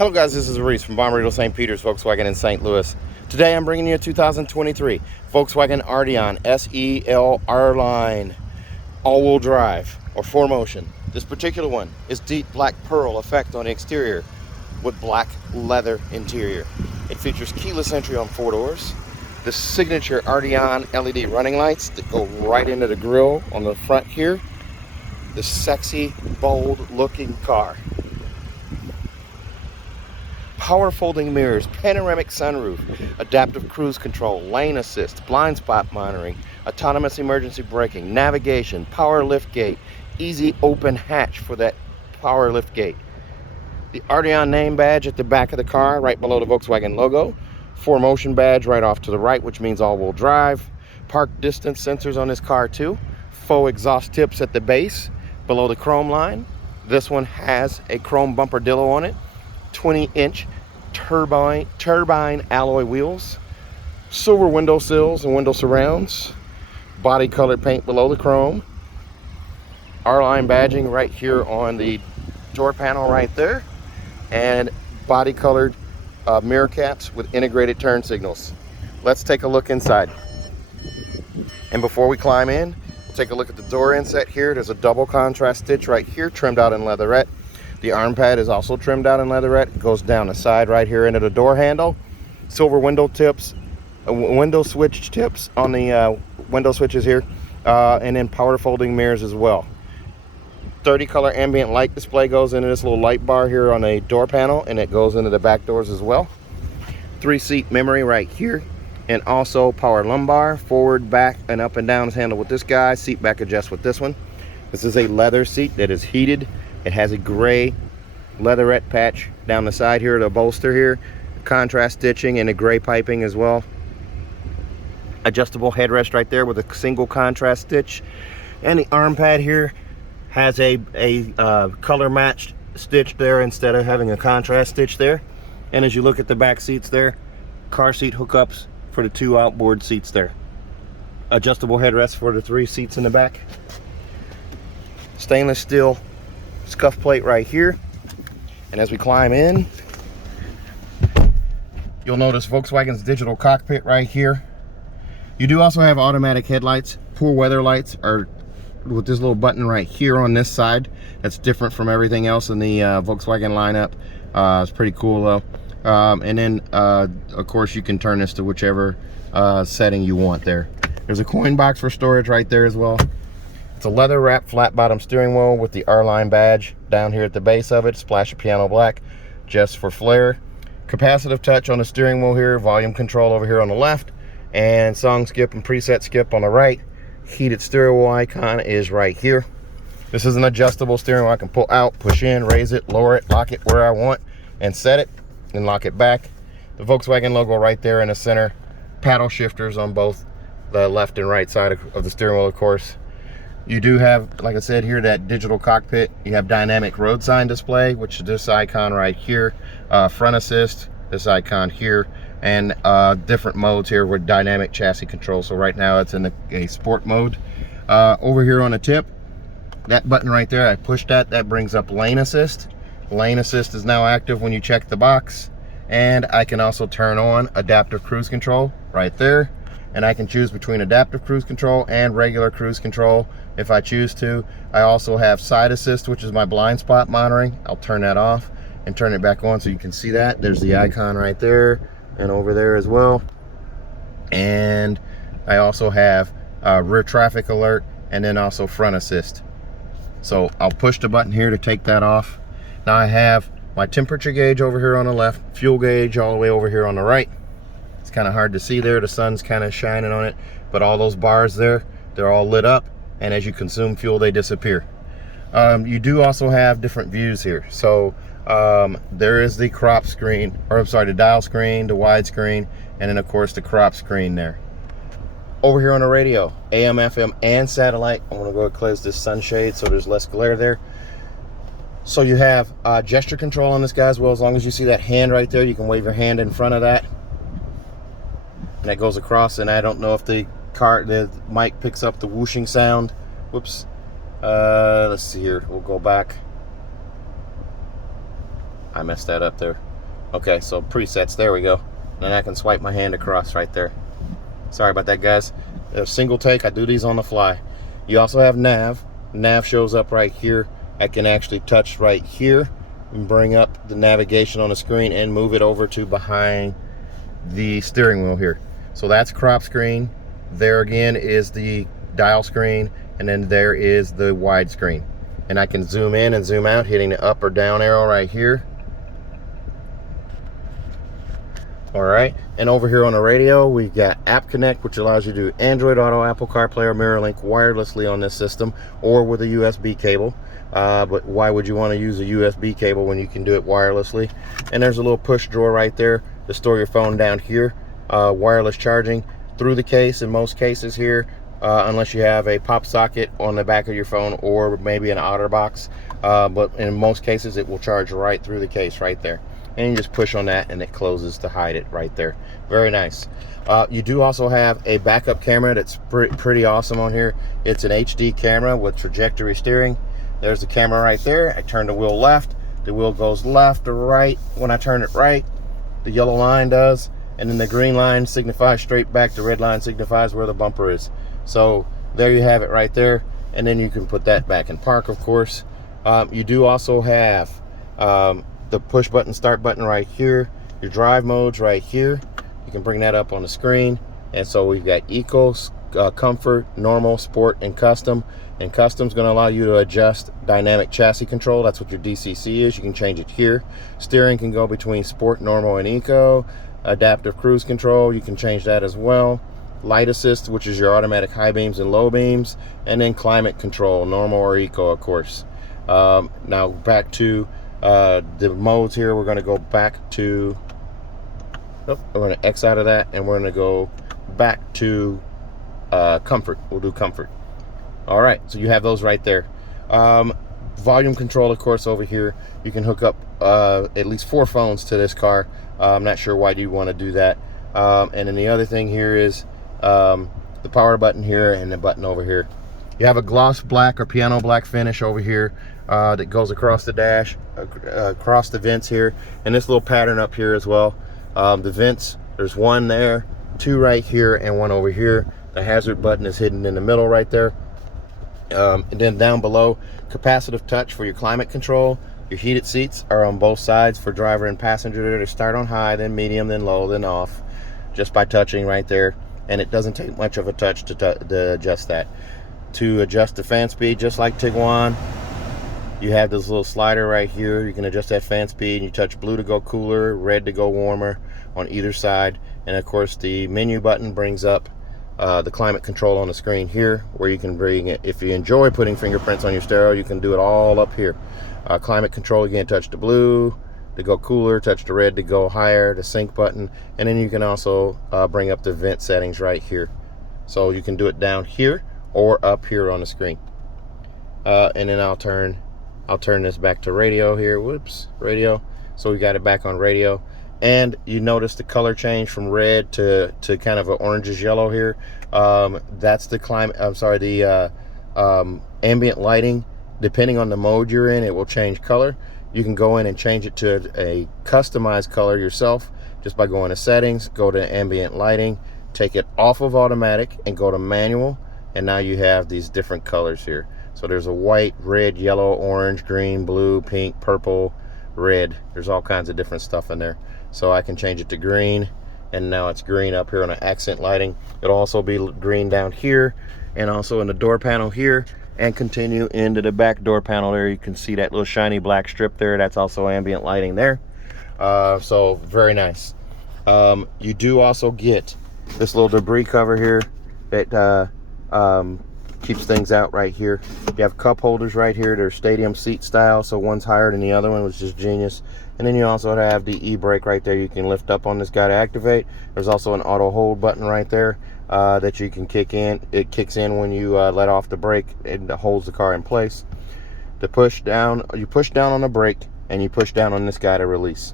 Hello guys, this is Reese from Bommarito St. Peter's Volkswagen in St. Louis. Today I'm bringing you a 2023 Volkswagen Arteon SEL R-Line all-wheel drive or 4Motion. This particular one is deep black pearl effect on the exterior with black leather interior. It features keyless entry on 4 doors, the signature Arteon LED running lights that go right into the grille on the front here, the sexy, bold looking car. Power folding mirrors, panoramic sunroof, adaptive cruise control, lane assist, blind spot monitoring, autonomous emergency braking, navigation, power lift gate, easy open hatch for that power lift gate. The Arteon name badge at the back of the car, right below the Volkswagen logo. 4Motion badge right off to the right, which means all-wheel drive. Park distance sensors on this car too. Faux exhaust tips at the base, below the chrome line. This one has a chrome bumper dillo on it. 20-inch turbine alloy wheels, silver window sills and window surrounds, body colored paint below the chrome, R-Line badging right here on the door panel right there, and body colored mirror caps with integrated turn signals. Let's take a look inside. And before we climb in, take a look at the door inset here. There's a double contrast stitch right here, trimmed out in leatherette. The arm pad is also trimmed out in leatherette. It goes down the side right here into the door handle. Silver window tips, window switch tips on the window switches here, and then power folding mirrors as well. 30 color ambient light display goes into this little light bar here on the door panel, and it goes into the back doors as well. 3-seat memory right here, and also power lumbar, forward, back, and up and down is handled with this guy. Seat back adjust with this one. This is a leather seat that is heated. It has a gray leatherette patch down the side here, the bolster here, contrast stitching and a gray piping as well. Adjustable headrest right there with a single contrast stitch, and the arm pad here has a color matched stitch there instead of having a contrast stitch there. And as you look at the back seats there, car seat hookups for the 2 outboard seats there. Adjustable headrests for the 3 seats in the back. Stainless steel scuff plate right here. And as we climb in, you'll notice Volkswagen's digital cockpit right here. You do also have automatic headlights. Poor weather lights are with this little button right here on this side. That's different from everything else in the Volkswagen lineup. It's pretty cool though. And then of course you can turn this to whichever setting you want there. There's a coin box for storage right there as well. It's a leather wrapped flat bottom steering wheel with the R-Line badge down here at the base of it. Splash of piano black just for flair. Capacitive touch on the steering wheel here. Volume control over here on the left. And song skip and preset skip on the right. Heated steering wheel icon is right here. This is an adjustable steering wheel. I can pull out, push in, raise it, lower it, lock it where I want, and set it, and lock it back. The Volkswagen logo right there in the center. Paddle shifters on both the left and right side of the steering wheel, of course. You do have, like I said here, that digital cockpit. You have dynamic road sign display, which is this icon right here. Front assist, this icon here, and different modes here with dynamic chassis control. So right now it's in a sport mode. Over here on the tip, that button right there, I push that brings up lane assist. Lane assist is now active when you check the box. And I can also turn on adaptive cruise control right there. And I can choose between adaptive cruise control and regular cruise control if I choose to. I also have side assist, which is my blind spot monitoring. I'll turn that off and turn it back on so you can see that. There's the icon right there and over there as well. And I also have rear traffic alert and then also front assist. So I'll push the button here to take that off. Now I have my temperature gauge over here on the left, fuel gauge all the way over here on the right. It's kind of hard to see there, the sun's kind of shining on it, but all those bars there, they're all lit up, and as you consume fuel they disappear. You do also have different views here. So there is the crop screen, or I'm sorry, the dial screen, the wide screen, and then of course the crop screen there. Over here on the radio, AM, FM, and satellite. I'm gonna go close this sunshade so there's less glare there. So you have gesture control on this guy as well. As long as you see that hand right there, you can wave your hand in front of that. And that goes across, and I don't know if the mic picks up the whooshing sound. Whoops. Let's see here. We'll go back. I messed that up there. Okay, so presets, there we go. Then I can swipe my hand across right there. Sorry about that, guys. A single take, I do these on the fly. You also have nav. Nav shows up right here. I can actually touch right here and bring up the navigation on the screen and move it over to behind the steering wheel here. So that's crop screen. There again is the dial screen, and then there is the wide screen. And I can zoom in and zoom out, hitting the up or down arrow right here. All right, and over here on the radio, we've got App Connect, which allows you to do Android Auto, Apple CarPlay, or MirrorLink wirelessly on this system, or with a USB cable. But why would you want to use a USB cable when you can do it wirelessly? And there's a little push drawer right there to store your phone down here. Wireless charging through the case in most cases here, unless you have a pop socket on the back of your phone or maybe an OtterBox. But in most cases, it will charge right through the case right there. And you just push on that and it closes to hide it right there. Very nice. You do also have a backup camera that's pretty awesome on here. It's an HD camera with trajectory steering. There's the camera right there. I turn the wheel left. The wheel goes left or right. When I turn it right, the yellow line does. And then the green line signifies straight back. The red line signifies where the bumper is. So there you have it right there. And then you can put that back in park, of course. You do also have the push button start button right here, your drive modes right here. You can bring that up on the screen. And so we've got eco, comfort, normal, sport, and custom. And custom's going to allow you to adjust dynamic chassis control. That's what your DCC is. You can change it here. Steering can go between sport, normal, and eco. Adaptive cruise control, you can change that as well. Light assist, which is your automatic high beams and low beams. And then climate control, normal or eco, of course. Now back to the modes here. We're going to go back to, we're going to X out of that, and we're going to go back to comfort. We'll do comfort. All right, so you have those right there. Volume control, of course, over here. You can hook up at least 4 phones to this car. I'm not sure why you want to do that. And then the other thing here is the power button here and the button over here. You have a gloss black or piano black finish over here that goes across the dash, across the vents here, and this little pattern up here as well. The vents, there's one there, 2 right here, and 1 over here. The hazard button is hidden in the middle right there. And then down below, capacitive touch for your climate control. Your heated seats are on both sides for driver and passenger. They start on high, then medium, then low, then off, just by touching right there. And it doesn't take much of a touch to adjust that. To adjust the fan speed, just like Tiguan, you have this little slider right here. You can adjust that fan speed, and you touch blue to go cooler, red to go warmer on either side. And of course, the menu button brings up the climate control on the screen here, where you can bring it. If you enjoy putting fingerprints on your stereo, you can do it all up here. Climate control, again, touch the blue to go cooler, touch the red to go higher, the sync button, and then you can also bring up the vent settings right here. So you can do it down here or up here on the screen. And then I'll turn this back to radio here. Whoops, radio. So we got it back on radio. And you notice the color change from red to kind of an orangish yellow here. That's the climate, I'm sorry, the ambient lighting. Depending on the mode you're in, it will change color. You can go in and change it to a customized color yourself just by going to settings, go to ambient lighting, take it off of automatic and go to manual. And now you have these different colors here. So there's a white, red, yellow, orange, green, blue, pink, purple, red. There's all kinds of different stuff in there. So I can change it to green, and now it's green up here on the accent lighting. It'll also be green down here and also in the door panel here, and continue into the back door panel there. You can see that little shiny black strip there. That's also ambient lighting there. So very nice. You do also get this little debris cover here that keeps things out right here. You have cup holders right here. They're stadium seat style, so one's higher than the other one, which is genius. And then you also have the e-brake right there. You can lift up on this guy to activate. There's also an auto hold button right there that you can kick in. It kicks in when you let off the brake. It holds the car in place. To push down, you push down on the brake and you push down on this guy to release.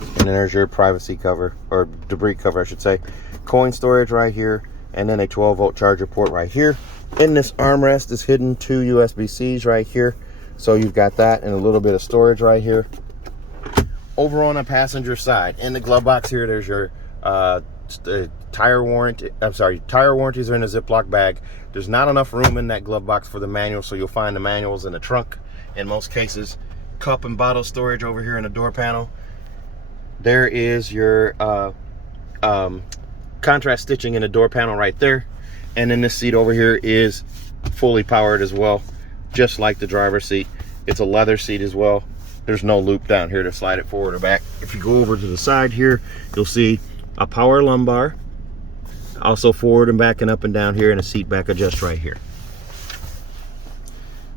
And then there's your privacy cover, or debris cover I should say. Coin storage right here, and then a 12-volt charger port right here. In this armrest is hidden 2 USB-Cs right here. So you've got that and a little bit of storage right here. Over on the passenger side, in the glove box here, there's your tire warranty. I'm sorry, tire warranties are in a Ziploc bag. There's not enough room in that glove box for the manual, so you'll find the manuals in the trunk in most cases. Cup and bottle storage over here in the door panel. There is your contrast stitching in the door panel right there. And then this seat over here is fully powered as well, just like the driver's seat. It's a leather seat as well. There's no loop down here to slide it forward or back. If you go over to the side here, you'll see a power lumbar, also forward and back and up and down here, and a seat back adjust right here.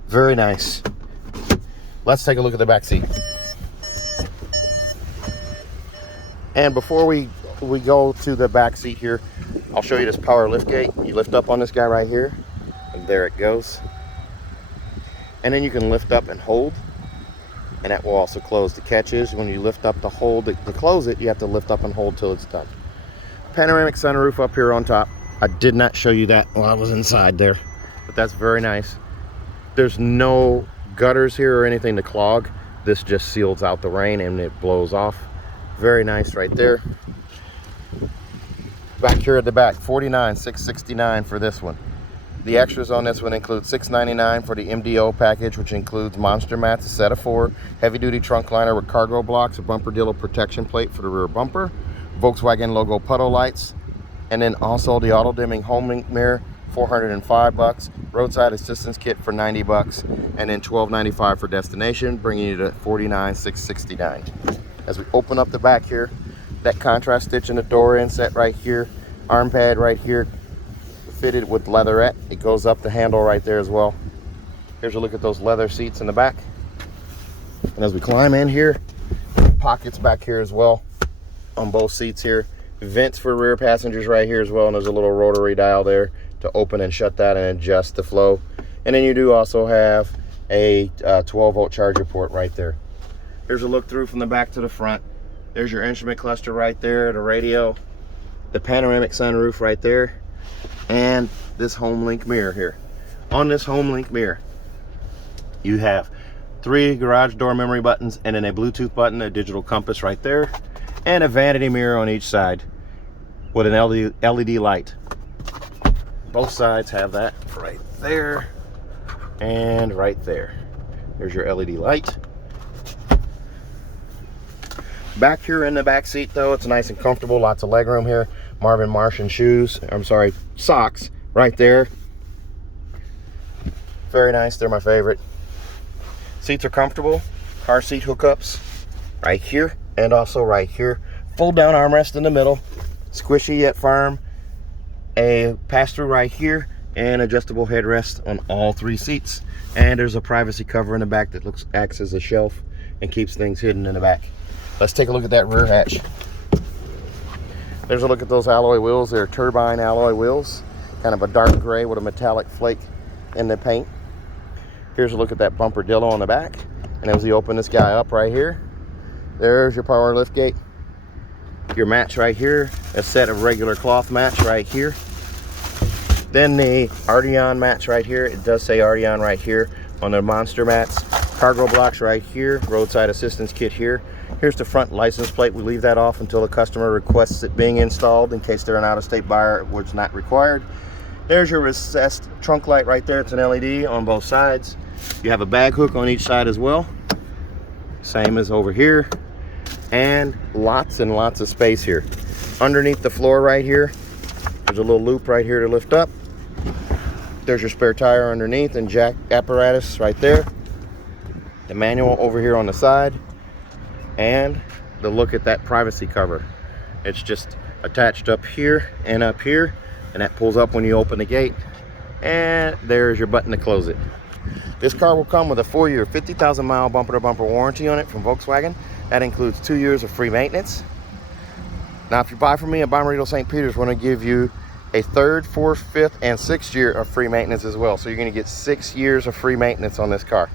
Very nice. Let's take a look at the back seat. And before we go to the back seat here, I'll show you this power lift gate. You lift up on this guy right here, and there it goes. And then you can lift up and hold, and that will also close. The catch is when you lift up to hold it, to close it, you have to lift up and hold till it's done. Panoramic sunroof up here on top. I did not show you that while I was inside there, but that's very nice. There's no gutters here or anything to clog. This just seals out the rain and it blows off. Very nice right there. Back here at the back, $49,669 for this one. The extras on this one include $699 for the MDO package, which includes monster mats, a set of 4, heavy-duty trunk liner with cargo blocks, a bumper dealer protection plate for the rear bumper, Volkswagen logo puddle lights, and then also the auto-dimming home link mirror, $405, roadside assistance kit for $90, and then $12.95 for destination, bringing you to $49,669. As we open up the back here, that contrast stitch in the door inset right here, arm pad right here, fitted with leatherette. It goes up the handle right there as well. Here's a look at those leather seats in the back. And as we climb in here, pockets back here as well on both seats here. Vents for rear passengers right here as well, and there's a little rotary dial there to open and shut that and adjust the flow. And then you do also have a 12-volt charger port right there. Here's a look through from the back to the front. There's your instrument cluster right there, the radio, the panoramic sunroof right there, and this home link mirror here. On this home link mirror, you have 3 garage door memory buttons, and then a Bluetooth button, a digital compass right there, and a vanity mirror on each side with an LED light. Both sides have that right there and right there. There's your LED light. Back here in the back seat though, it's nice and comfortable, lots of leg room here. Marvin Martian shoes, I'm sorry, socks right there. Very nice, they're my favorite. Seats are comfortable, car seat hookups right here and also right here. Fold down armrest in the middle, squishy yet firm. A pass-through right here and adjustable headrest on all 3 seats. And there's a privacy cover in the back that acts as a shelf and keeps things hidden in the back. Let's take a look at that rear hatch. There's a look at those alloy wheels. They're turbine alloy wheels, kind of a dark gray with a metallic flake in the paint. Here's a look at that bumper dillo on the back. And as we open this guy up right here, there's your power lift gate. Your mats right here, a set of regular cloth mats right here. Then the Arteon mats right here. It does say Arteon right here on the monster mats. Cargo blocks right here, roadside assistance kit here. Here's the front license plate. We leave that off until the customer requests it being installed in case they're an out-of-state buyer where it's not required. There's your recessed trunk light right there. It's an LED on both sides. You have a bag hook on each side as well. Same as over here. And lots of space here. Underneath the floor right here, there's a little loop right here to lift up. There's your spare tire underneath and jack apparatus right there. The manual over here on the side. And the look at that privacy cover. It's just attached up here, and that pulls up when you open the gate. And there's your button to close it. This car will come with a 4-year, 50,000-mile bumper-to-bumper warranty on it from Volkswagen. That includes 2 years of free maintenance. Now, if you buy from me at Bommarito St. Peter's, we're going to give you a 3rd, 4th, 5th, and 6th year of free maintenance as well. So you're going to get 6 years of free maintenance on this car.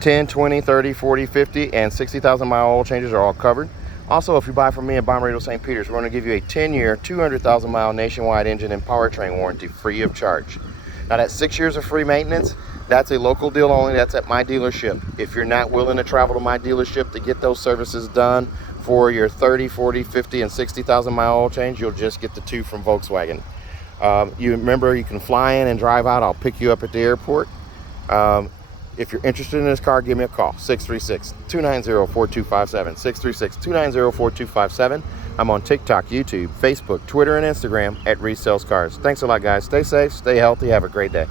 10, 20, 30, 40, 50, and 60,000-mile oil changes are all covered. Also, if you buy from me at Bommarito St. Peter's, we're going to give you a 10-year, 200,000-mile nationwide engine and powertrain warranty free of charge. Now, that's 6 years of free maintenance. That's a local deal only. That's at my dealership. If you're not willing to travel to my dealership to get those services done for your 30, 40, 50, and 60,000 mile oil change, you'll just get the 2 from Volkswagen. You remember, you can fly in and drive out. I'll pick you up at the airport. If you're interested in this car, give me a call. 636-290-4257. 636-290-4257. I'm on TikTok, YouTube, Facebook, Twitter, and Instagram at Reese Sells Cars. Thanks a lot, guys. Stay safe, stay healthy, have a great day.